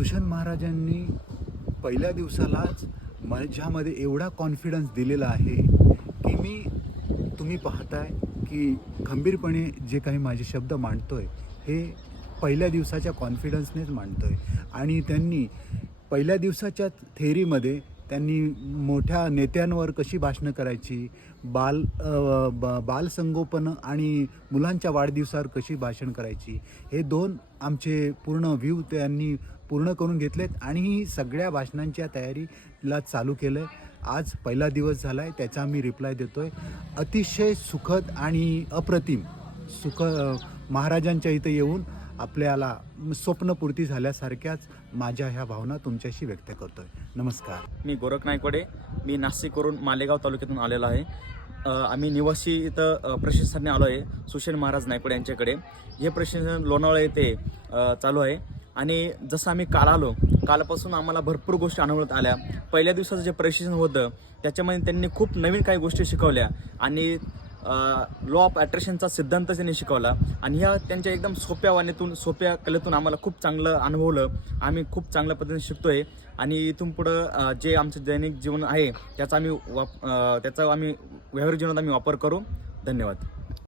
सुशन महाराजांनी पहिल्या दिवसालाच माझ्यामध्ये एवढा कॉन्फिडन्स दिलेला आहे की तुम्ही पाहताय की खंबीरपणे जे काही माझे शब्द मांडतोय हे पहिल्या दिवसाच्या कॉन्फिडन्सनेच मांडतोय. आणि त्यांनी पहिल्या दिवसाच्या थेअरीमध्ये त्यांनी मोठ्या नेत्यांवर कशी भाषणं करायची, बालसंगोपन आणि मुलांच्या वाढदिवसावर कशी भाषण करायची, हे दोन आमचे पूर्ण व्ह्यू त्यांनी पूर्ण करून घेतलेत आणि ही सगळ्या भाषणांच्या तयारीला चालू केलं आहे. आज पहिला दिवस झाला आहे, त्याचा मी रिप्लाय देतो आहे. अतिशय सुखद आणि अप्रतिम महाराजांच्या इथं येऊन आपल्याला स्वप्नपूर्ती झाल्यासारख्याच माझ्या ह्या भावना तुमच्याशी व्यक्त करतोय. नमस्कार. मी गोरख नायकवडे. मी नाशिकवरून मालेगाव तालुक्यातून आलेलो आहे. आम्ही निवासी इथं प्रशिक्षणाने आलो आहे सुशन महाराज नायकवडे यांच्याकडे. हे प्रशिक्षण लोणावळा येथे चालू आहे आणि जसं आम्ही काल आलो, कालपासून आम्हाला भरपूर गोष्टी अनुभवत आल्या. पहिल्या दिवसाचं जे प्रशिक्षण होतं त्याच्यामध्ये त्यांनी खूप नवीन काही गोष्टी शिकवल्या आणि लॉ ऑफ अट्रॅक्शनचा सिद्धांत त्यांनी शिकवला आणि ह्या त्यांच्या एकदम सोप्या कलेतून आम्हाला खूप चांगलं अनुभवलं. आम्ही खूप चांगल्या पद्धतीने शिकतोय आणि इथून पुढं जे आमचं दैनिक जीवन आहे त्याचा आम्ही व्यावहारिक जीवनात आम्ही वापर करू. धन्यवाद.